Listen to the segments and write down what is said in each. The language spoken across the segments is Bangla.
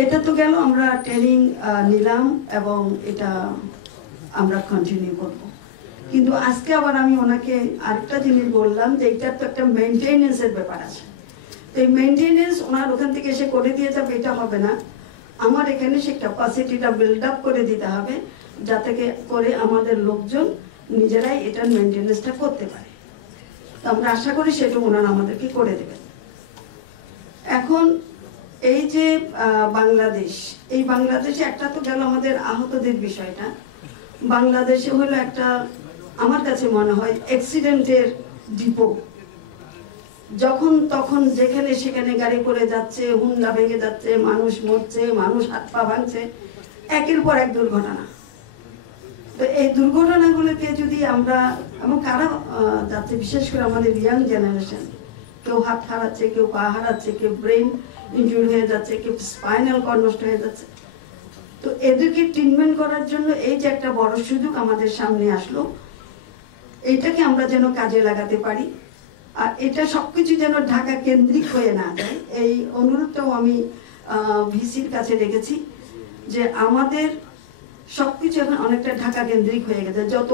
এটা তো গেল, আমরা ট্রেনিং নিলাম এবং এটা আমরা কন্টিনিউ করব। কিন্তু আজকে আবার আমি ওনাকে আরেকটা জিনিস বললাম যে এটার তো একটা মেনটেনেন্সের ব্যাপার আছে। তো এই মেনটেনেন্স ওনার ওখান থেকে এসে করে দিয়ে যাবে এটা হবে না, আমার এখানে সে ক্যাপাসিটিটা বিল্ড আপ করে দিতে হবে, যাতে করে আমাদের লোকজন নিজেরাই এটার মেনটেনেন্সটা করতে পারে। তো আমরা আশা করি সেটা ওনারা আমাদেরকে করে দেবেন। এখন এই যে বাংলাদেশ, এই বাংলাদেশে একটা তো গেল আমাদের আহতদের বিষয়টা। বাংলাদেশে হলো একটা, আমার কাছে মনে হয় অ্যাক্সিডেন্টের ডিপো। যখন তখন যেখানে সেখানে গাড়ি করে যাচ্ছে, হুন্ডা ভেঙে যাচ্ছে, মানুষ মরছে, মানুষ হাত পা ভাঙছে, একের পর এক দুর্ঘটনা। তো এই দুর্ঘটনাগুলোকে যদি আমরা, এবং কারা যাচ্ছে, বিশেষ করে আমাদের ইয়াং জেনারেশন, কেউ হাত হারাচ্ছে, কেউ পা হারাচ্ছে, কেউ ব্রেন ইনজুরি হয়ে যাচ্ছে, কেউ স্পাইনাল কর্ড নষ্ট হয়ে যাচ্ছে। তো এদেরকে ট্রিটমেন্ট করার জন্য এই যে একটা বড় সুযোগ আমাদের সামনে আসলো, এইটাকে আমরা যেন কাজে লাগাতে পারি। আর এটা সবকিছু যেন ঢাকা কেন্দ্রিক হয়ে না যায়, এই অনুরোধটাও আমি ভিসির কাছে রেখেছি যে আমাদের সবকিছু এখন অনেকটা ঢাকা কেন্দ্রিক হয়ে গেছে। যত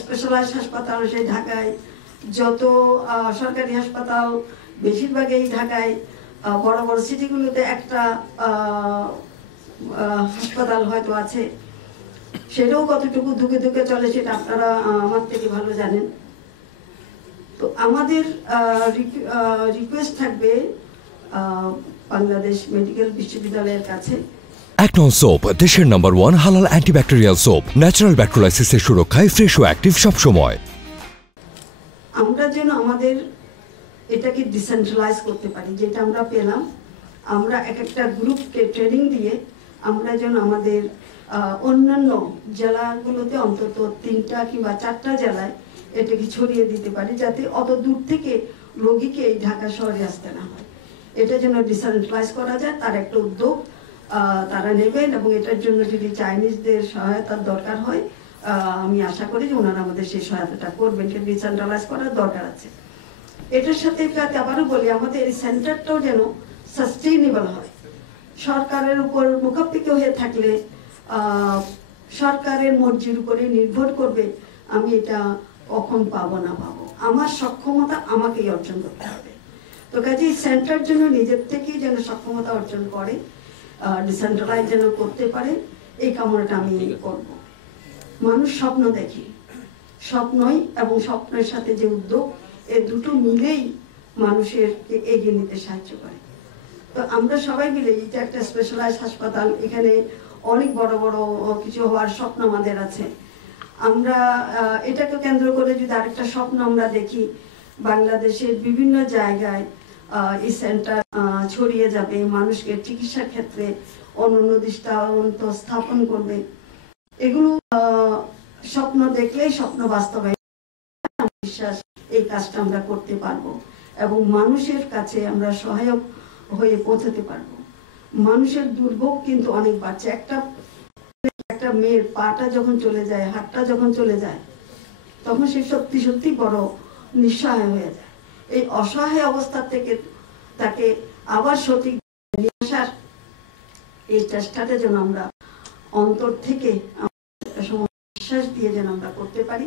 স্পেশালাইজড হাসপাতাল সেই ঢাকায়, যত সরকারি হাসপাতাল বেশিরভাগই ঢাকায়, বড় বড় সিটিগুলোতে একটা হাসপাতাল হয়তো আছে, সেটাও কতটুকু ধুকে ধুকে চলে সেটা আপনারা আমার থেকে ভালো জানেন। তো আমাদের রিকোয়েস্ট থাকবে বাংলাদেশ মেডিকেল বিশ্ববিদ্যালয়ের কাছে, একনল সোপ দেশের নাম্বার 1 হালাল অ্যান্টিব্যাকটেরিয়াল সোপ, ন্যাচারাল ব্যাকটেরিয়ালাইসিসের সুরক্ষায় ফ্রেশ ও অ্যাক্টিভ সব সময়। আমরা যেন আমাদের এটাকে ডিসেন্ট্রালাইজ করতে পারি, যেটা আমরা পেলাম, আমরা এক একটা গ্রুপকে ট্রেনিং দিয়ে আমরা যেন আমাদের অন্যান্য জেলাগুলোতে অন্তত 3টা কিংবা 4টা জেলায় এটাকে ছড়িয়ে দিতে পারি, যাতে অত দূর থেকে রোগীকে এই ঢাকা শহরে আসতে না হয়। এটা যেন ডিসেন্ট্রালাইজ করা যায়, তার একটা উদ্যোগ তারা নেবেন। এবং এটার জন্য যদি চাইনিজদের সহায়তার দরকার হয়, আমি আশা করি যে ওনারা আমাদের সেই সহায়তাটা করবেন, কিন্তু ডিসেন্ট্রালাইজ করার দরকার আছে। এটার সাথে আবারও বলি, আমাদের এই সেন্টারটাও যেন সাস্টেইনেবল হয়। সরকারের উপর মুখাপেক্ষি হয়ে থাকলে সরকারের মর্জির উপরে নির্ভর করবে আমি এটা কখন পাবো না পাবো, আমার সক্ষমতা আমাকেই অর্জন করতে হবে। তো কাজে এই সেন্টার জন্য নিজের থেকেই যেন সক্ষমতা অর্জন করে, ডিসেন্ট্রালাইজ যেন করতে পারে, এই কামনাটা আমি করব। মানুষ স্বপ্ন দেখে, স্বপ্নই এবং স্বপ্নের সাথে যে উদ্যোগ, এই দুটো মিলেই মানুষের এগিয়ে নিতে সাহায্য করে। তো আমরা সবাই মিলে, এটা একটা স্পেশালাইজড হাসপাতাল, এখানে অনেক বড় বড় কিছু হওয়ার স্বপ্ন আমাদের আছে। আমরা এটাকে কেন্দ্র করে যদি আরেকটা স্বপ্ন আমরা দেখি, বাংলাদেশের বিভিন্ন জায়গায় এই সেন্টার ছড়িয়ে যাবে, মানুষকে চিকিৎসার ক্ষেত্রে অনন্য দৃষ্টান্ত স্থাপন করবে। এগুলো স্বপ্ন দেখলেই স্বপ্ন বাস্তবায়ন, বিশ্বাস এই কাজটা আমরা করতে পারবো এবং মানুষের কাছে আমরা সহায়ক হয়ে পৌঁছাতে পারবো। মানুষের দুর্ভোগ কিন্তু অনেক বাড়ছে। একটা মেয়ের পাটা যখন চলে যায়, হাতটা যখন চলে যায়, তখন সে সত্যি সত্যি বড় নিঃসহায় হয়ে যায়। এই অসহায় অবস্থা থেকে তাকে আবার সঠিক নিয়ে আসার এই চেষ্টাটা যেন আমরা অন্তর থেকে বিশ্বাস দিয়ে যেন আমরা করতে পারি।